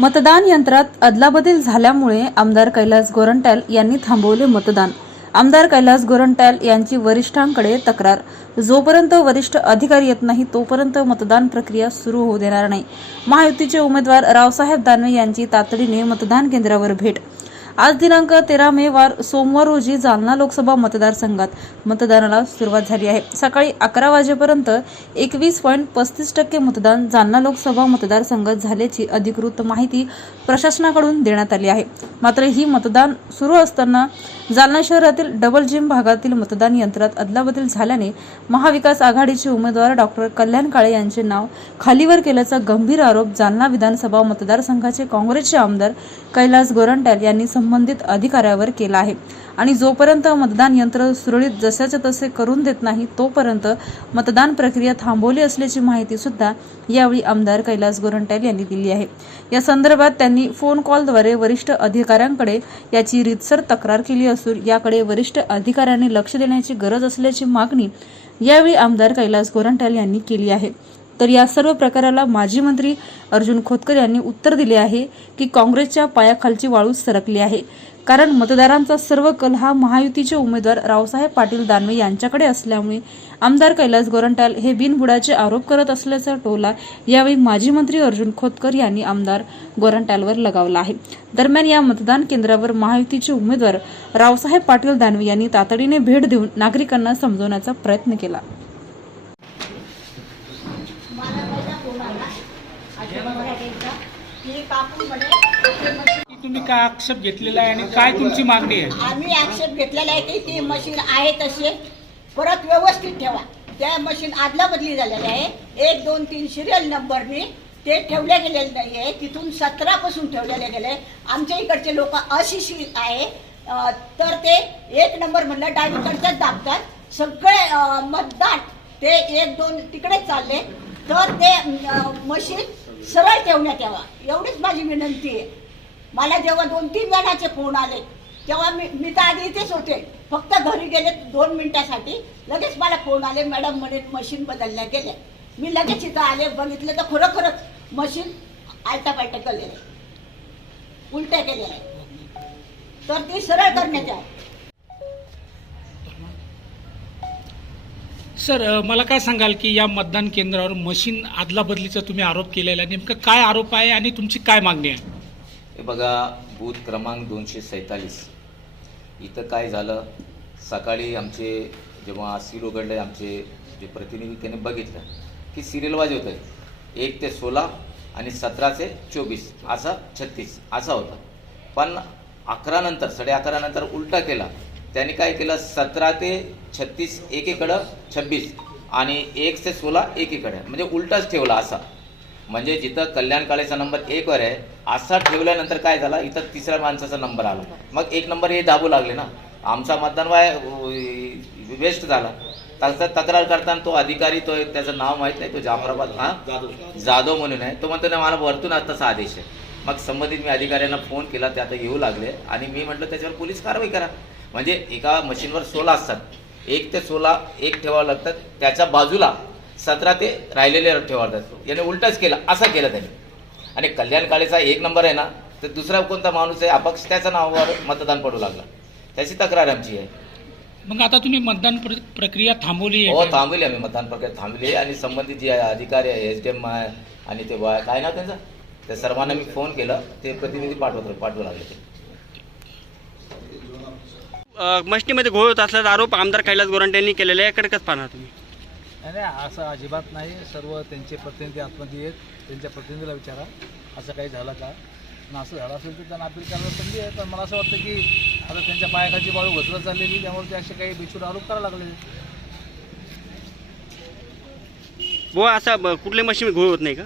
मतदान यंत्रात अदलाबदल झाल्यामुळे आमदार कैलास गोरंट्याल यांनी थांबवले मतदान। आमदार कैलास गोरंट्याल यांची वरिष्ठांकडे तक्रार। जोपर्यंत वरिष्ठ अधिकारी येत नाही तोपर्यंत मतदान प्रक्रिया सुरू होऊ देणार नाही। महायुतीचे उमेदवार रावसाहेब दानवे यांची तातडीने मतदान केंद्रावर भेट। आज दिनांक 13 मे वार सोमवार रोजी जालना लोकसभा मतदारसंघात मतदानाला सुरुवात झाली आहे। सकाळी 11 वाजेपर्यंत 21.35% मतदान जालना लोकसभा मतदारसंघात झाल्याची अधिकृत माहिती प्रशासनाकडून देण्यात आली आहे। मात्र ही मतदान सुरू असताना जालना शहरातील डबल जिम भागातील मतदान यंत्रात अदलाबदल झाल्याने महाविकास आघाडीचे उमेदवार डॉक्टर कल्याण काळे यांचे नाव खालीवर केल्याचा गंभीर आरोप जालना विधानसभा मतदारसंघाचे काँग्रेसचे आमदार कैलास गोरंट्याल यांनी संबंधित अधिकाऱ्यावर केला आहे। आणि जोपर्यंत मतदान यंत्र सुरळीत जसेच्या तसे करून देत नाही तोपर्यंत मतदान प्रक्रिया थांबवली असल्याची माहिती सुद्धा यावेळी आमदार कैलास गोरंट्याल यांनी दिली आहे। या संदर्भात त्यांनी फोन कॉलद्वारे वरिष्ठ अधिकाऱ्यांकडे याची रीतसर तक्रार केली असून याकडे वरिष्ठ अधिकाऱ्यांनी लक्ष देण्याची गरज असल्याची मागणी यावेळी आमदार कैलास गोरंट्याल यांनी केली आहे। तर या सर्व प्रकाराला माजी मंत्री अर्जुन खोतकर यांनी उत्तर दिले आहे की काँग्रेसच्या पायाखालची वाळू सरकली आहे, कारण मतदारांचा सर्व कल हा महायुतीचे उमेदवार रावसाहेब पाटील दानवे यांच्याकडे असल्यामुळे आमदार कैलास गोरंट्याल हे बिनबुडाचे आरोप करत असल्याचा टोला यावेळी माजी मंत्री अर्जुन खोतकर यांनी आमदार गोरंट्यालवर लगावला आहे। दरम्यान या मतदान केंद्रावर महायुतीचे उमेदवार रावसाहेब पाटील दानवे यांनी तातडीने भेट देऊन नागरिकांना समजवण्याचा प्रयत्न केला। तुम्ही काय आक्षेप घेतलेला आहे आणि काय तुमची मागणी आहे? आम्ही आक्षेप घेतलेला आहे की ती मशीन आहे तसे परत व्यवस्थित ठेवा। त्या मशीन आदला बदली झालेली आहे। 1, 2, 3 सिरियल नंबरनी ते ठेवले गेलेले नाही आहे। तिथून 17 पासून ठेवलेले गेले। आमच्या इकडचे लोक अशिक्षित आहे तर ते 1 नंबर म्हणलं डावीकडच्याच दाबतात। सगळे मतदान ते 1, 2 तिकडे चालले तर ते मशीन सरळ ठेवण्यात यावा एवढीच माझी विनंती आहे। मला जेव्हा 2-3 जणांचे फोन आले तेव्हा मी तर आधी इथेच होते, फक्त घरी गेले 2 मिनिटासाठी, लगेच मला फोन आले मॅडम म्हणे मशीन बदलल्या गेल्या। मी लगेच इथं आले, बघितलं तर खरोखरच मशीन आलटा पालटा केलेलं आहे, उलट्या केलेल्या आहे, तर ती सरळ करण्यात यावं। सर, मला काय सांगाल की या मतदान केंद्रावर मशीन आदला बदलीचा तुम्ही आरोप केलेला आहे, नेमकं काय आरोप आहे आणि तुमची काय मागणी आहे? हे बघा, बूथ क्रमांक 247 इथं काय झालं, सकाळी आमचे जेव्हा सील उघडले आमचे जे प्रतिनिधी त्यांनी बघितलं की सिरियल वाज होतं 1 ते 16 आणि 17 ते 24 असा 36 असा होता, पण 11 नंतर 11:30 नंतर उलटा केला। त्यांनी काय केलं 17 ते 36 एकीकडं 26 आणि 1 ते 16 एकीकडे, म्हणजे उलटाच ठेवला असा। म्हणजे जिथं कल्याण काळेचा नंबर 1 वर आहे असा ठेवल्यानंतर काय झाला, इथं तिसऱ्या माणसाचा नंबर आला, मग 1 नंबर हे दाबू लागले ना, आमचा मतदान वेस्ट झाला। त्याचा तक्रार करताना तो अधिकारी, तो त्याचं नाव माहीत नाही, तो जाफराबाद जाधव म्हणून आहे, तो म्हणतो ना मला वरतून तसा आदेश आहे। मग संबंधित मी अधिकाऱ्यांना फोन केला, ते आता येऊ लागले आणि मी म्हटलं त्याच्यावर पोलीस कारवाई करा। म्हणजे एका मशीनवर 16 असतात, 1 ते 16 एक ठेवावं लागतात, त्याच्या बाजूला 17 ते राहिलेले ठेवावं लागतात, याने उलटच केला, असं केलं त्यांनी। आणि कल्याण काळेचा 1 नंबर आहे ना, तर दुसरा कोणता माणूस आहे अपक्ष त्याच्या नावावर मतदान पडू लागला, त्याची तक्रार आमची आहे। मग आता तुम्ही मतदान प्रक्रिया थांबवली आहे? हो, थांबवली आम्ही, मतदान प्रक्रिया थांबली आहे आणि संबंधित जे अधिकारी आहे SDM आणि ते काय नाव त्यांचं, त्या सर्वांना मी फोन केला, ते प्रतिनिधी पाठवू लागले। मस्तीमध्ये घोळ होत असल्याचा आरोप आमदार कैलास गोरंट्याल यांनी केलेला आहे, याकडे कसं पाहणार तुम्ही? नाही, असं अजिबात नाही। सर्व त्यांचे प्रतिनिधी आतमध्ये आहेत, त्यांच्या प्रतिनिधीला विचारा असं काही झालं का, आणि असं झालं असेल तर त्यांना अपील करायला संधी आहे। पण मला असं वाटतं की आता त्यांच्या पायाखालची बाळू घसरत चाललेली, त्यामुळे ते असे काही बेछूट आरोप करायला लागले। हो, असं कुठल्या मशीन घोळ होत नाही का?